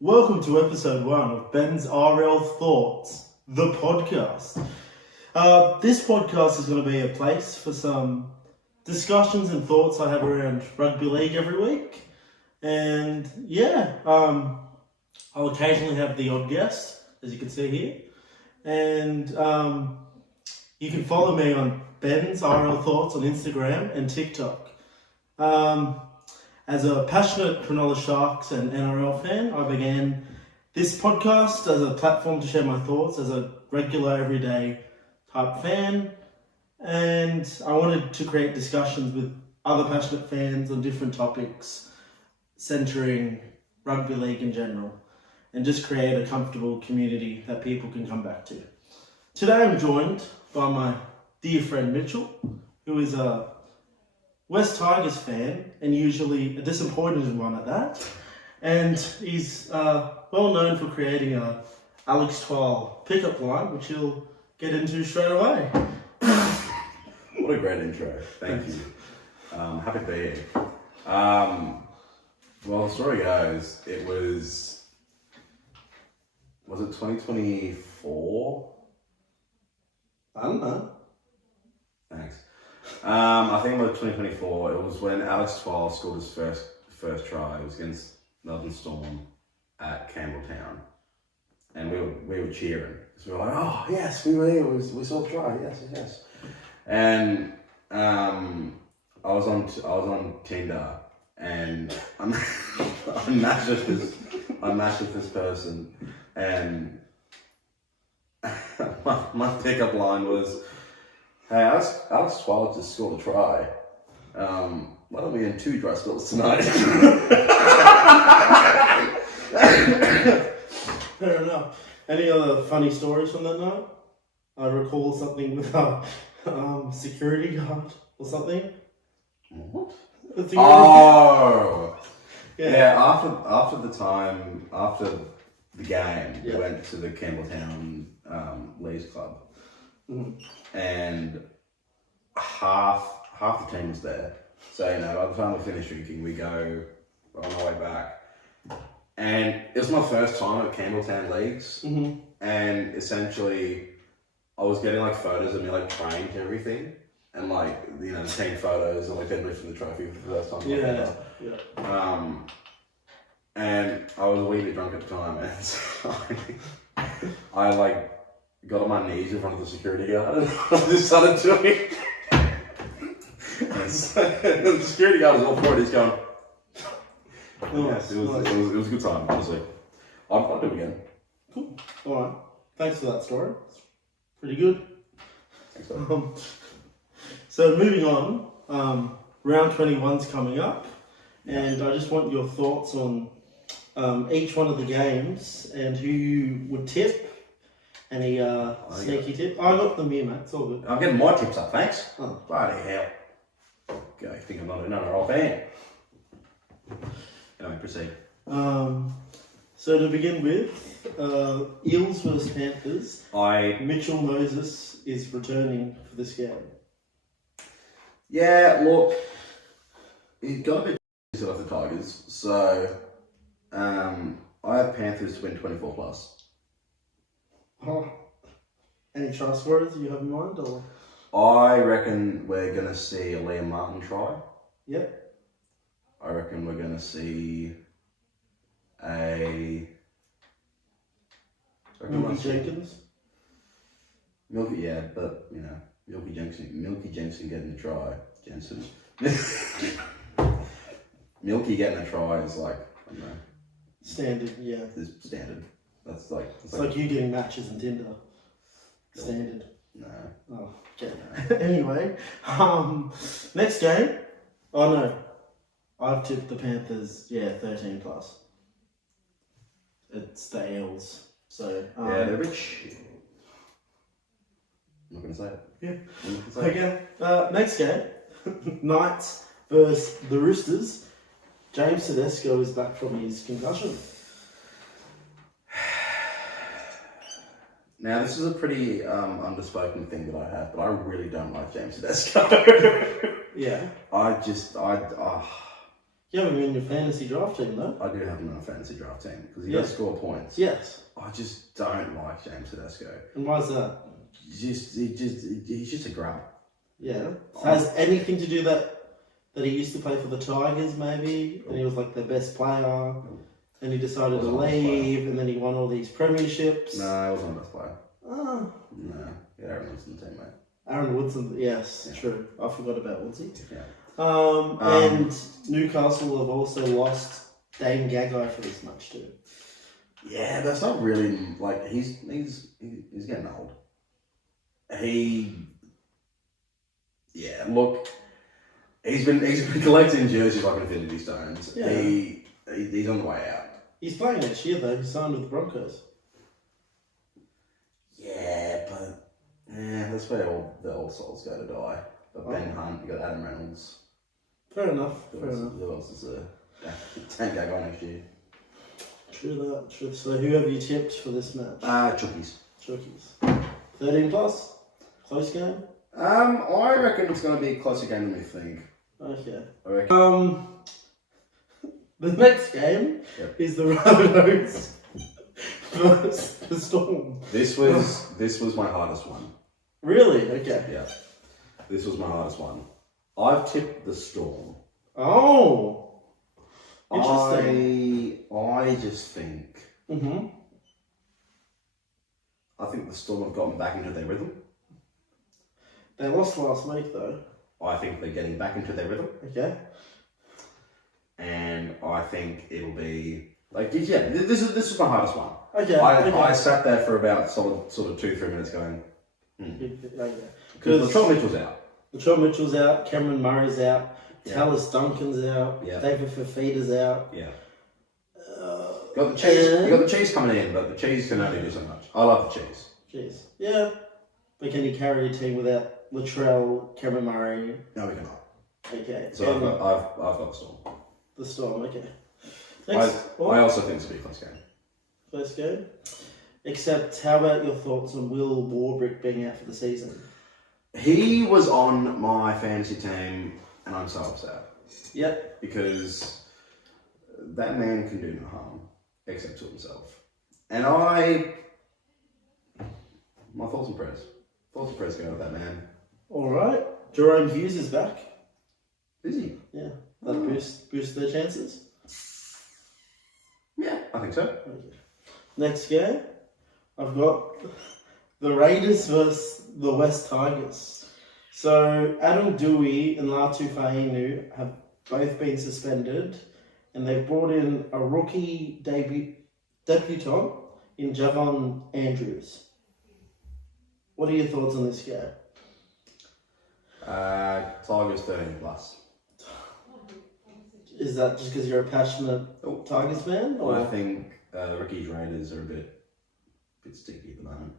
Welcome to episode 1 of BensRLThoughts, the podcast. This podcast is going to be a place for some discussions and thoughts I have around rugby league every week. And I'll occasionally have the odd guest, as you can see here. And you can follow me on BensRLThoughts on Instagram and TikTok. As a passionate Cronulla Sharks and NRL fan, I began this podcast as a platform to share my thoughts as a regular, everyday type fan. And I wanted to create discussions with other passionate fans on different topics, centering rugby league in general, and just create a comfortable community that people can come back to. Today I'm joined by my dear friend Mitchell, who is a West Tigers fan, and usually a disappointed one at that. And he's well known for creating a Alex Twal pickup line, which he'll get into straight away. What a great intro. Thank you. Happy to be here. Well, the story goes, it was it 2024? I don't know. Thanks. I think it was 2024. It was when Alex Twal scored his first try. It was against Melbourne Storm at Campbelltown, and we were cheering because we were like, "Oh yes, we were here. We saw the try. Yes." And I was on Tinder, and I matched with this person, and my pickup line was, "Hey, Alex Twal just scored a try. Why don't we in 2 dry spells tonight?" Fair enough. Any other funny stories from that night? I recall something with a security guard or something. What? Oh! Yeah, after the game, we went to the Campbelltown Leagues Club. Mm. And half the team was there. So, by the time we finished drinking, we go on our way back. And it was my first time at Campbelltown Leagues. Mm-hmm. And essentially, I was getting photos of me trained to everything. And the team photos and them lifting the trophy for the first time. And I was a wee bit drunk at the time. And so I got on my knees in front of the security guard and I just started doing it. And the security guard was all for it. He's going, it was a good time, honestly. I'll do it again. Cool. Alright. Thanks for that story. It's pretty good. Thanks, man. So moving on, round 21's coming up, and I just want your thoughts on each one of the games and who you would tip. Any sneaky tip? I got them here, mate. It's all good. I'm getting my tips up, thanks. Oh. Bloody hell. I think I'm not an NRL fan. Anyway, proceed. So to begin with, Eels vs Panthers. Mitchell Moses is returning for this game. Yeah, look, he's got a bit off the Tigers, so I have Panthers to win 24 plus. Oh. Any try scorers you have in mind? Or? I reckon we're going to see a Liam Martin try. Yep. I reckon we're going to see a... Milky Jenkins? Milky, yeah, but, Milky Jensen getting a try. Milky getting a try is I don't know. Standard, yeah. It's standard. It's like you getting matches in Tinder. Standard. No. Oh, okay. No. Anyway, next game. Oh no, I've tipped the Panthers. 13 plus. It's the Eels. So they're a bit shit. I'm not gonna say it. Yeah. Okay. Next game, Knights versus the Roosters. James Tedesco is back from his concussion. Now, this is a pretty underspoken thing that I have, but I really don't like James Tedesco. Yeah. You have him in your fantasy draft team, though. I do have him on a fantasy draft team because he Yeah. does score points. Yes. I just don't like James Tedesco. And why is that? He's just a grub. Yeah. So has anything to do that he used to play for the Tigers, maybe, and he was like their best player, and he decided to leave, and then he won all these premierships? No, he wasn't the best player. Oh. No, yeah, Aaron Woodson team, mate. Aaron Woodson, yes, true. I forgot about Woodsy. Yeah. And Newcastle have also lost Dane Gagai for this match too. Yeah, that's not really like he's getting old. Look, he's been collecting jerseys like Infinity Stones. Yeah. He's on the way out. He's playing next year though. He signed with the Broncos. Yeah, but that's where all the old souls go to die. But Ben Hunt, you got Adam Reynolds. Fair enough. Who else is there? Tank Gagai next year. True that. True. So who have you tipped for this match? Chookies. 13 plus? Close game? I reckon it's going to be a closer game than we think. Okay. I reckon. The next game is the Rabbitohs versus the Storm. This was my hardest one. Really? Okay. Yeah. This was my hardest one. I've tipped the Storm. Oh! Interesting. I just think... I think the Storm have gotten back into their rhythm. They lost last week though. I think they're getting back into their rhythm. Okay. And I think it'll be... this is my hardest one. Okay. I sat there for about sort of 2-3 minutes going... Because Latrell Mitchell's out. Latrell Mitchell's out, Cameron Murray's out, Yeah. Tallis Duncan's out, David Fafita's out. Yeah. You got the cheese coming in, but the cheese can only do so much. I love the cheese. Jeez. Yeah. But can you carry a team without Latrell, Cameron Murray? No, we cannot. Okay. So I've got the Storm. The Storm, okay. I also think it's a big close game. Close game. Except, how about your thoughts on Will Warbrick being out for the season? He was on my fantasy team, and I'm so upset. Yep. Because that man can do no harm, except to himself. And my thoughts and prayers. Thoughts and prayers go with that man. Alright. Jerome Hughes is back. Is he? Yeah. That'll boost their chances. Yeah, I think so. Okay. Next game, I've got the Raiders versus the West Tigers. So Adam Dewey and Latu Fainu have both been suspended, and they've brought in a rookie debutant in Javon Andrews. What are your thoughts on this game? Tigers 13 plus. Is that just because you're a passionate Tigers fan? Or? I think Ricky's Raiders are a bit sticky at the moment.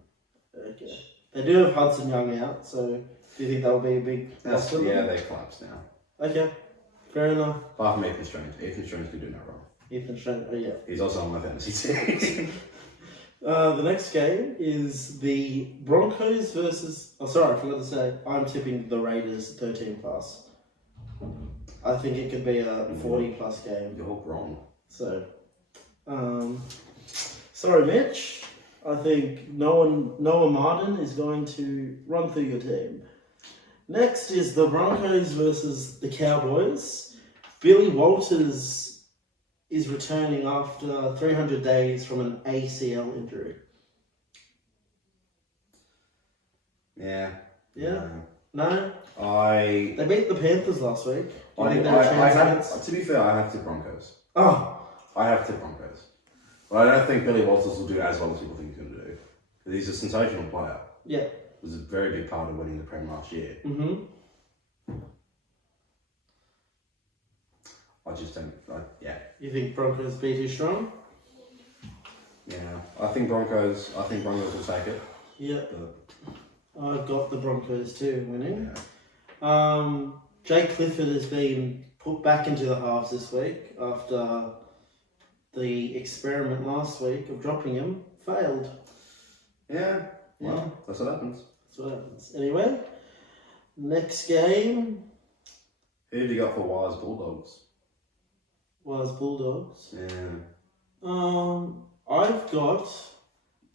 Okay. They do have Hudson Young out, so do you think that will be a big loss for them? Yeah, they're collapsed now. Okay. Fair enough. Apart from Ethan Strange. Ethan Strange could do no wrong. Ethan Strange, yeah. He's also on my fantasy team. The next game is the Broncos versus... Oh, sorry, I forgot to say. I'm tipping the Raiders 13 plus. I think it could be a 40 plus game. You're all wrong. So, sorry, Mitch. I think Noah Martin is going to run through your team. Next is the Broncos versus the Cowboys. Billy Walters is returning after 300 days from an ACL injury. Yeah. Yeah? No? They beat the Panthers last week. Do you think to be fair, I have to Broncos. Oh. I have to Broncos. But I don't think Billy Walters will do as well as people think he's going to do. Because he's a sensational player. Yeah. It was a very big part of winning the Prem last year. Mm-hmm. I just think, You think Broncos be too strong? Yeah. I think Broncos will take it. Yeah. But I've got the Broncos too winning. yeah. Jake Clifford has been put back into the halves this week after the experiment last week of dropping him failed. Yeah. Well, that's what happens. That's what happens. Anyway, next game. Who have you got for Wise Bulldogs? was Bulldogs. Yeah. I've got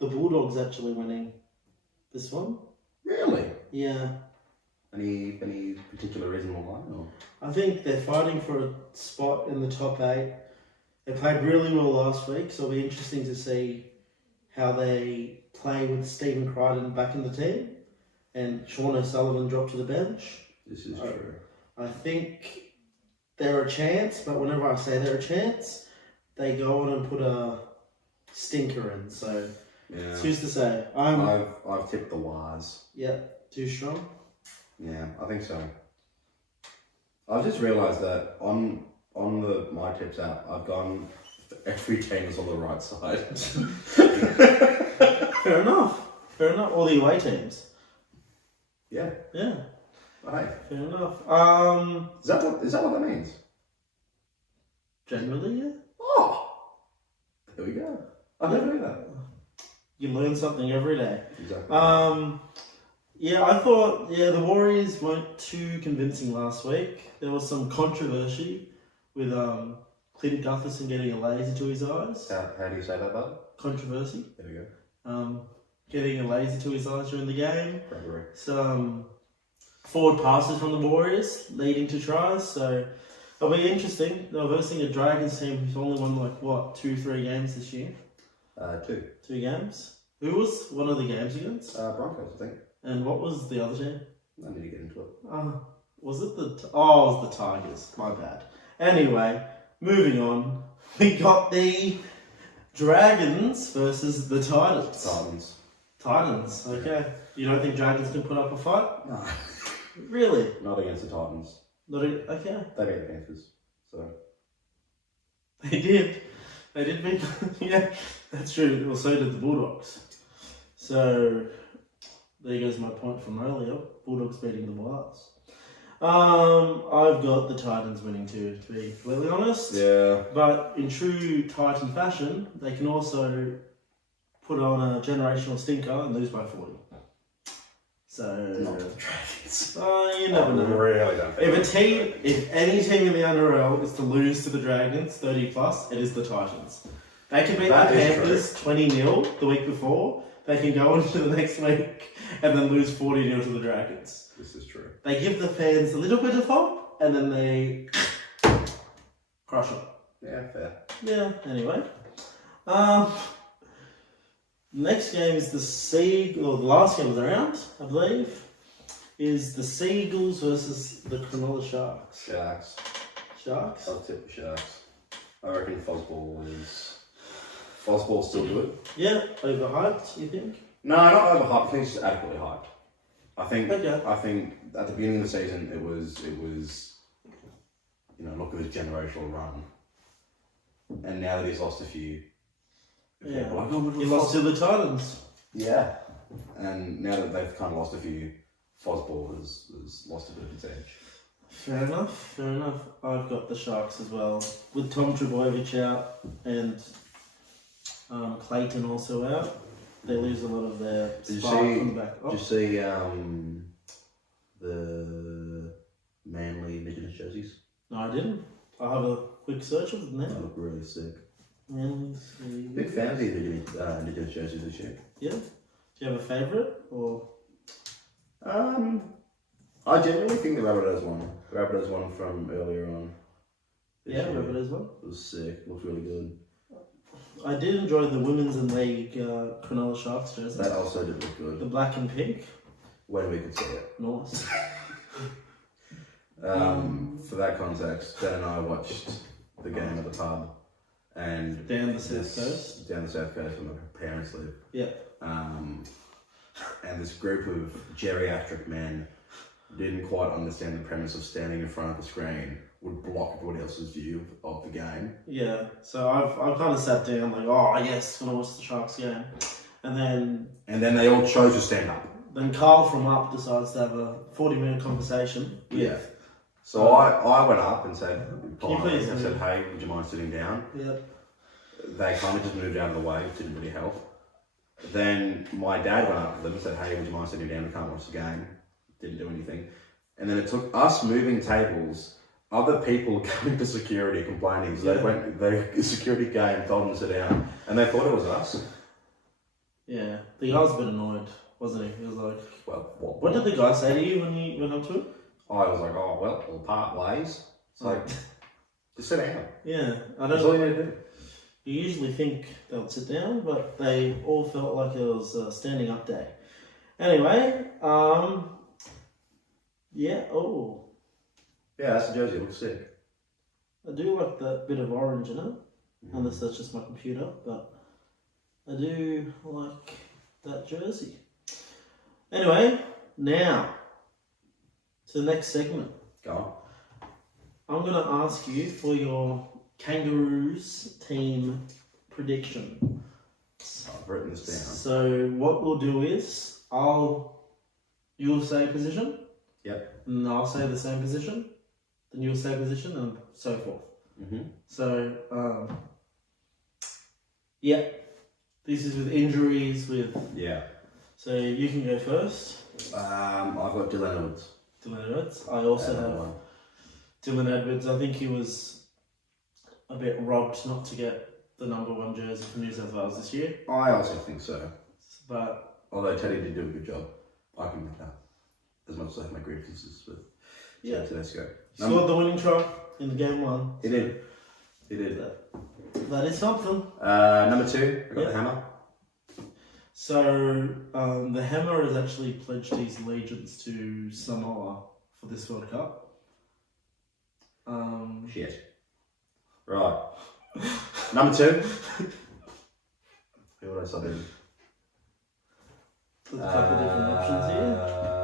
the Bulldogs actually winning this one. Really? Yeah. Any particular reason why? Or? I think they're fighting for a spot in the top 8. They played really well last week, so it'll be interesting to see how they play with Stephen Crichton back in the team and Sean O'Sullivan dropped to the bench. This is true. I think they're a chance, but whenever I say they're a chance, they go on and put a stinker in. So yeah. It's who's to say? I've tipped the Wires. Yeah, too strong. Yeah, I think so. I've just realised that on my tips app, I've gone every team is on the right side. Fair enough. All the away teams. Yeah. Yeah. Hey. Fair enough. Is that what that means? Generally, yeah. Oh, there we go. I never knew that. You learn something every day. Exactly. Yeah, I thought the Warriors weren't too convincing last week. There was some controversy with Clint Gutherson getting a laser to his eyes. How do you say that, bud? Controversy. There we go. Getting a laser to his eyes during the game. Probably. Some forward passes from the Warriors leading to tries. So it'll be interesting. They're versing a Dragons team who's only won 2-3 games this year. 2. 2 games. Who was one of the games against? Broncos, I think. And what was the other team? I need to get into it. Was it it was the Tigers. My bad. Anyway, moving on. We got the Dragons versus the Titans. Titans, okay. You don't think Dragons can put up a fight? No. Really? Not against the Titans. Okay. They beat the Panthers, so. They did. They did beat yeah, that's true. Well, so did the Bulldogs. So, there goes my point from earlier. Bulldogs beating the Wildcats. I've got the Titans winning too, to be completely honest. Yeah. But in true Titan fashion, they can also put on a generational stinker and lose by 40. So not the Dragons. You never know. Really don't. If any team in the NRL is to lose to the Dragons 30 plus, it is the Titans. They can beat the Panthers 20-0 the week before. They can go into the next week and then lose 40-0 to the Dragons. This is true. They give the fans a little bit of hope and then they crush them. Yeah, fair. Yeah, anyway. Next game is the last game of the round, I believe, is the Seagulls versus the Cronulla Sharks. Sharks? I'll tip the Sharks. I reckon Fozball's still good. Yeah, overhyped, you think? No, not overhyped. I think it's just adequately hyped. I think at the beginning of the season it was look at his generational run. And now that he's lost a few, he lost to the Titans. Yeah. And now that they've kind of lost a few, Fozball has lost a bit of his edge. Fair enough. I've got the Sharks as well. With Tom Trbojevic out and Clayton also out, they lose a lot of their spark from the back. Did you see the Manly Indigenous jerseys? No, I didn't. I'll have a quick search of them now. They look really sick. Manly's. Big fan of the Indigenous jerseys this year. Yeah. Do you have a favourite or? I genuinely think the Rabbitohs one from earlier on. Yeah, Rabbitohs one. It was sick. It looked really good. I did enjoy the Women's and League Cronulla Sharks jersey. That also did look good. The black and pink. When we could see it. Nice. For that context, Dan and I watched the game at the pub. And down the south coast where my parents live. Yeah. And this group of geriatric men didn't quite understand the premise of standing in front of the screen would block everybody else's view of the game. Yeah. So I've kind of sat down like, oh yes, gonna watch the Sharks game, and then they all chose to stand up. Then Carl from Up decides to have a 40-minute conversation. Yeah. So I went up and said, hey, would you mind sitting down? Yeah. They kind of just moved out of the way, which didn't really help. Then my dad went up to them and said, hey, would you mind sitting down? We can't watch the game. Didn't do anything. And then it took us moving tables other people coming to security complaining. So the security game told them to sit down, and they thought it was us. Yeah, the guy was a bit annoyed, wasn't he? He was like, Well, what did the guy say to you when you went up to him? I was like, oh, well, we'll part ways. It's like, just sit down. Yeah, I don't. That's all you need to do. You usually think they'll sit down, but they all felt like it was a standing up day. Anyway, yeah, oh. Yeah, that's the jersey. It looks sick. I do like that bit of orange in it, unless that's just my computer, but I do like that jersey. Anyway, now, to the next segment. Go on. I'm going to ask you for your Kangaroos team prediction. I've written this down. So what we'll do is, you'll say a position. Yep. And I'll say the same position. Then you'll say a position and so forth. Mm-hmm. So, yeah. This is with injuries, Yeah. So you can go first. I've got Dylan Edwards. Dylan Edwards. I also have Dylan Edwards. I think he was a bit robbed not to get the #1 jersey for New South Wales this year. I also think so. But although Teddy did do a good job, I can make that. As much as I have my grievances with Tedesco. Scored the winning try in the game 1. He did. He did. That is something. Number 2, I got the Hammer. So the Hammer has actually pledged his allegiance to Samoa for this World Cup. Shit. Right. Number 2. Who would I sub in? There's a couple of different options here.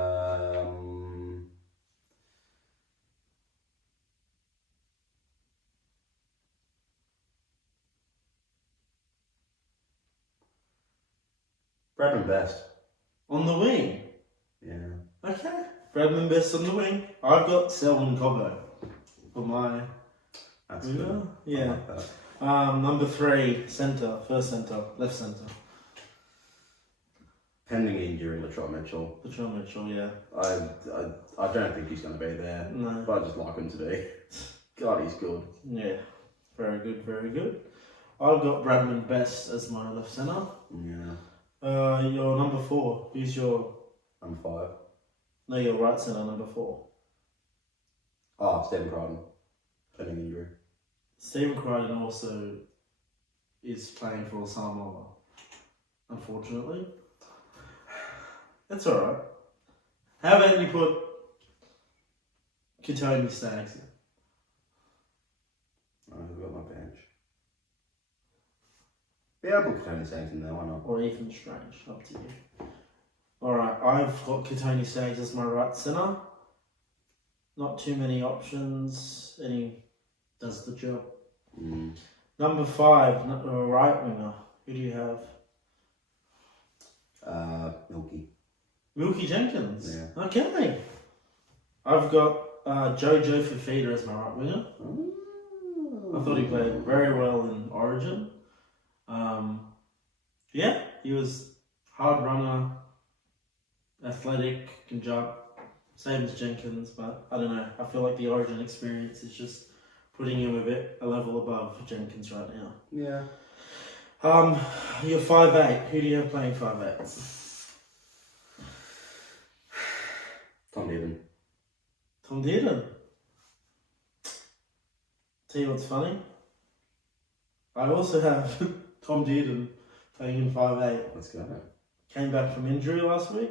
Bradman Best. On the wing? Yeah. Okay. Bradman Best on the wing. I've got Selwyn Cobbo for my That's winger. good. Yeah. I like that. Number 3, centre. First centre. Left centre. Pending injury, Latrell Mitchell. Latrell Mitchell, yeah. I don't think he's going to be there. No. But I just like him to be. God, he's good. Yeah. Very good, very good. I've got Bradman Best as my left centre. Yeah. Your number 4. Who's your... Number 5. No, your right centre, number 4. Oh, Stephen Crichton. Pending injury. Stephen Crichton also is playing for Samoa, unfortunately. That's alright. How about you put Katoni Staggs in? I've got my bench. Yeah, I'll put Katoni Staggs in there, why not? Or Ethan Strange, up to you. Alright, I've got Katoni Staggs as my right centre. Not too many options, and he does the job. Number 5, right winger. Who do you have? Milky. Milky Jenkins. Yeah. Okay. I've got Jojo Fafita as my right winger. I thought he played very well in Origin. Yeah, he was hard runner, athletic, can jump, same as Jenkins, but I don't know. I feel like the Origin experience is just putting him a level above Jenkins right now. Yeah. You're 5'8". Who do you have playing 5'8"? Tom Dearden. Tom Dearden. Tell you what's funny? I also have Tom Dearden playing in 5'8". Let's go. Came back from injury last week.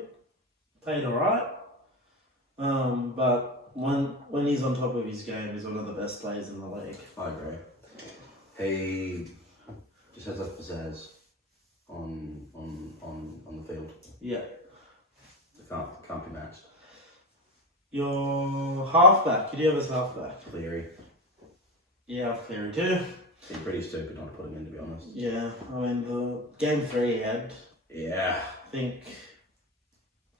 Played alright. But when he's on top of his game, he's one of the best players in the league. I agree. He just has that pizzazz on the field. Yeah. It can't be matched. Your halfback. Who do you have as halfback? Cleary. Yeah, I've Cleary too. He's pretty stupid not to put him in, to be honest. Yeah, I mean the game 3 he had. Yeah. I think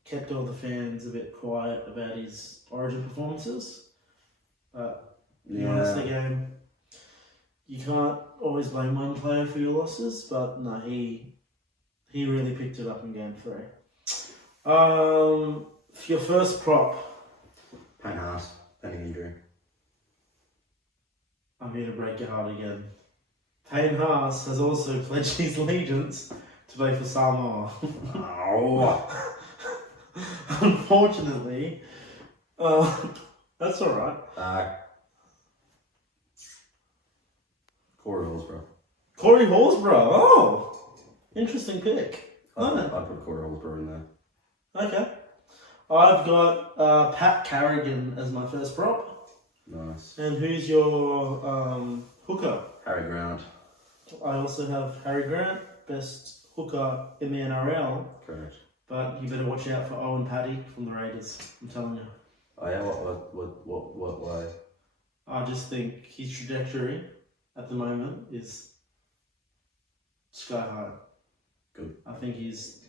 kept all the fans a bit quiet about his Origin performances. But to be honest, the game, you can't always blame one player for your losses, but no, he really picked it up in game 3. For your first prop. Payne Haas, pending injury. I'm here to break your heart again. Payne Haas has also pledged his allegiance to play for Samoa. Oh. Unfortunately, that's alright. Corey Hillsborough. Corey Horsburgh, oh! Interesting pick. I'd put Corey Hillsborough in there. Okay. I've got Pat Carrigan as my first prop. Nice. And who's your hooker? Harry Grant. I also have Harry Grant, best hooker in the NRL. Correct. But you better watch out for Owen Paddy from the Raiders. I'm telling you. Oh yeah, what way? I just think his trajectory at the moment is sky high. Good. I think his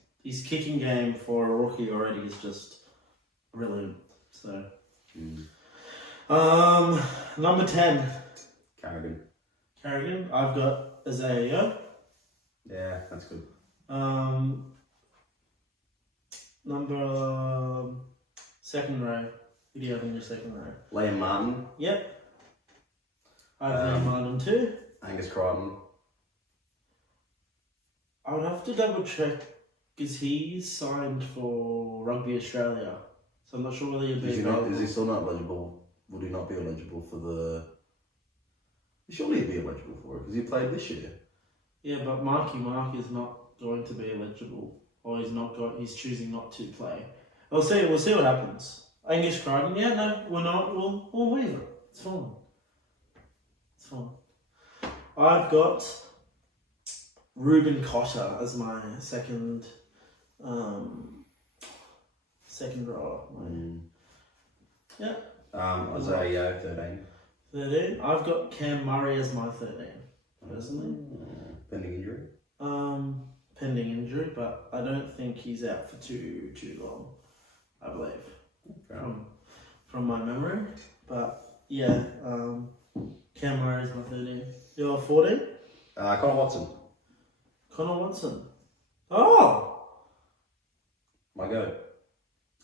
kicking game for a rookie already is just brilliant. So, number 10. Carrigan. I've got Isaiah. Yeah, that's good. Number second row. Who do you have in your second row? Liam Martin. Yep. I have Liam Martin too. Angus Crichton. I would have to double check because he's signed for Rugby Australia. So I'm not sure whether he'll be Is he still not eligible? Would he not be eligible for the... Surely he'd be eligible for it because he played this year. Yeah, but Marky Mark is not going to be eligible. Or he's choosing not to play. We'll see what happens. Angus Crichton, yeah, no, we're not. We'll leave it. It's fine. It's fine. I've got Ruben Cotter as my second rower. Yeah. Isaiah 13. 13. I've got Cam Murray as my 13, personally. Pending injury? Pending injury, but I don't think he's out for too long, I believe. Okay. From my memory. But yeah, Cam Murray is my 13. You're 14? Connor Watson. Connor Watson. Oh! My go.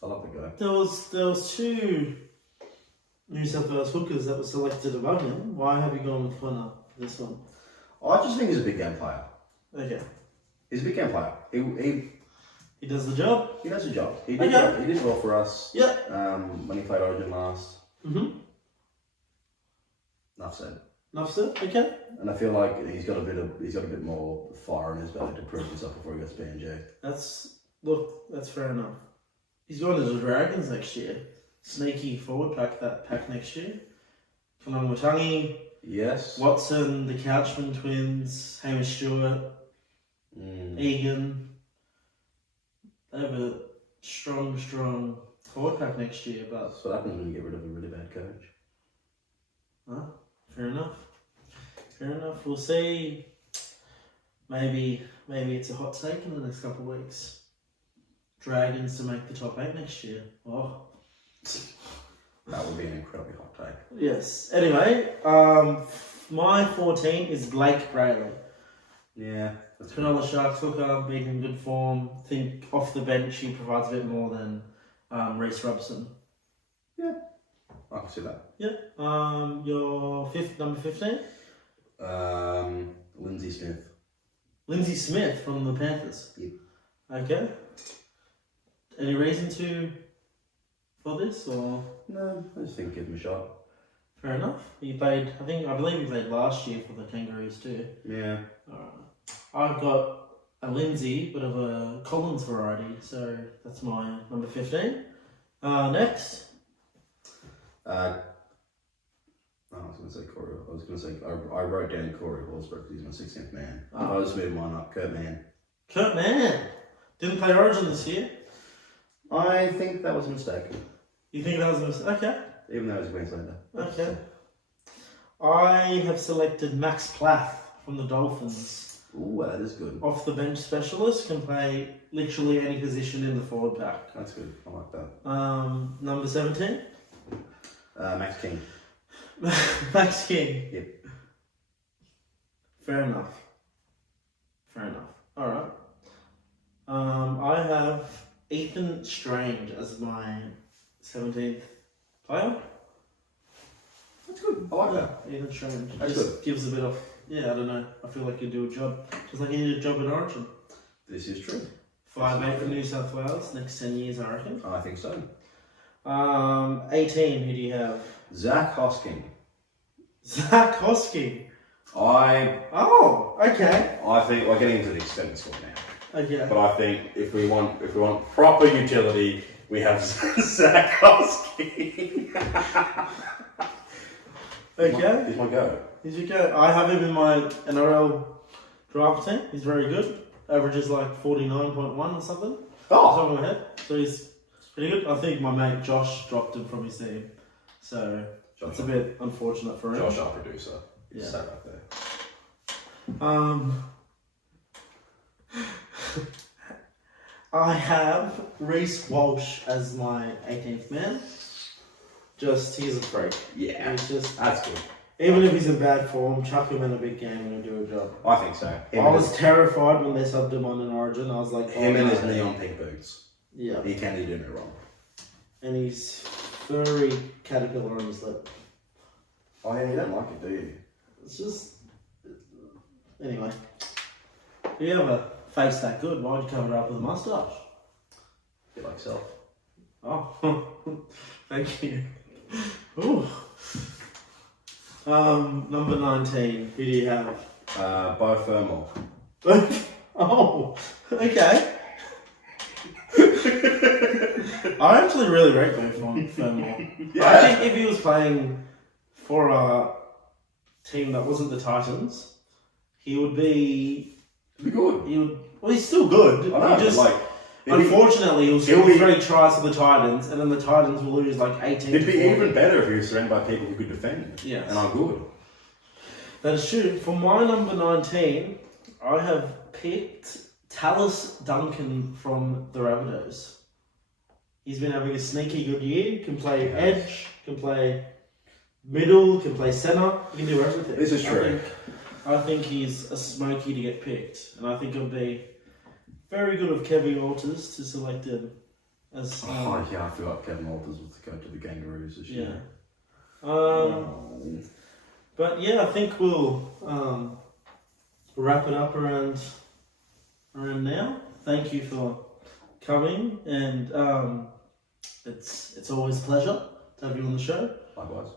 I love the guy. There was two New South Wales hookers that were selected above him. Why have you gone with Connor for this one? I just think he's a big game player. Okay. He's a big game player. He does the job. He does the job. He did well for us. Yeah. When he played Origin last. Mm-hmm. Enough said. Enough said. Okay. And I feel like he's got a bit more fire in his belly to prove himself before he goes to BNJ. That's fair enough. He's going to the Dragons next year. Sneaky forward pack next year. Kalamatangi. Yes. Watson, the Couchman twins, Hamish Stewart, Egan. They have a strong forward pack next year, but... That's what happens when you get rid of a really bad coach. Fair enough. We'll see. Maybe it's a hot take in the next couple of weeks. Dragons to make the top 8 next year. Oh. That would be an incredibly hot take. Yes. Anyway, my 14 is Blake Brayley. Yeah. Cronulla Sharks hooker, being in good form. I think off the bench he provides a bit more than Reece Robson. Yeah. I can see that. Yeah. Your number 15? Lindsay Smith. Lindsay Smith from the Panthers. Yep. Okay. Any reason for this or? No, I just think give him a shot. Fair enough. I believe he played last year for the Kangaroos too. Yeah. Alright. I've got a Lindsay, bit of a Collins variety, so that's my number 15. Next. I was going to say Corey. I wrote down Corey Horsburgh because he's my 16th man. I just moved mine up. Kurt Mann. Didn't play Origin this year. I think that was a mistake. You think that was a mistake? Okay. Even though he's a Queenslander. Okay. I have selected Max Plath from the Dolphins. Ooh, that is good. Off the bench specialist, can play literally any position in the forward pack. That's good. I like that. Number 17? Max King. Max King. Yep. Fair enough. Alright. I have Ethan Strange as my 17th player. That's good. I like that. Ian Strange. That's Just gives a bit of, I don't know. I feel like you do a job. Just like you did a job in Origin. This is true. 5'8" for New South Wales. Next 10 years, I reckon. I think so. 18, who do you have? Zach Hosking. Zach Hosking. Oh, okay. I think we're getting into the extended squad now. Okay. But I think if we want proper utility, we have Zach Hosking. Okay. He's my go. He's your go. I have him in my NRL draft team. He's very good. Averages like 49.1 or something. Oh. Top of my head. So he's pretty good. I think my mate Josh dropped him from his team. So it's a bit unfortunate for him. Josh, our producer. Yeah. Sat right there. I have Reece Walsh as my 18th man. He's a freak. Yeah. He's just, that's good. even if he's in bad form, chuck him in a big game and he'll do a job. I think so. I was terrified when they subbed him on an Origin. I was like, him and his neon pink boots. Yeah. He can't do no wrong. And he's furry caterpillar on his lip. Oh yeah, you don't like it, do you? It's just... Anyway. Do you have a face that good? Why'd you cover it up with a moustache? You like self. Oh, thank you. Ooh. Number 19, who do you have? Bo Thermal. Oh, okay. I actually really rate Bo Thermal. Yeah. I think if he was playing for a team that wasn't the Titans, he would be good. Well, he's still good. I know, He just, like, unfortunately, he'll he'll be- 3 tries for the Titans, and then the Titans will lose like 18. It'd be to 40. even better if he was surrounded by people who could defend. Yes. And I'm good. That is true. For my number 19, I have picked Tallis Duncan from the Rabbitohs. He's been having a sneaky good year. Can play edge, can play middle, can play centre. He can do everything. This is true. I think he's a smoky to get picked, and I think it would be very good of Kevin Walters to select him as. I forgot Kevin Walters was the coach of the Kangaroos this year. But yeah, I think we'll wrap it up around now. Thank you for coming, and it's always a pleasure to have you on the show. Likewise.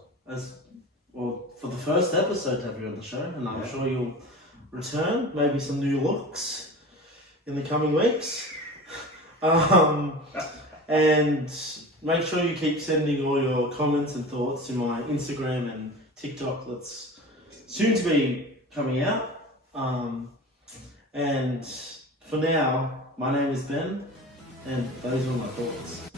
For the first episode to have you on the show, and I'm sure you'll return, maybe some new looks in the coming weeks. And make sure you keep sending all your comments and thoughts to my Instagram and TikTok that's soon to be coming out. And for now, my name is Ben, and those are my thoughts.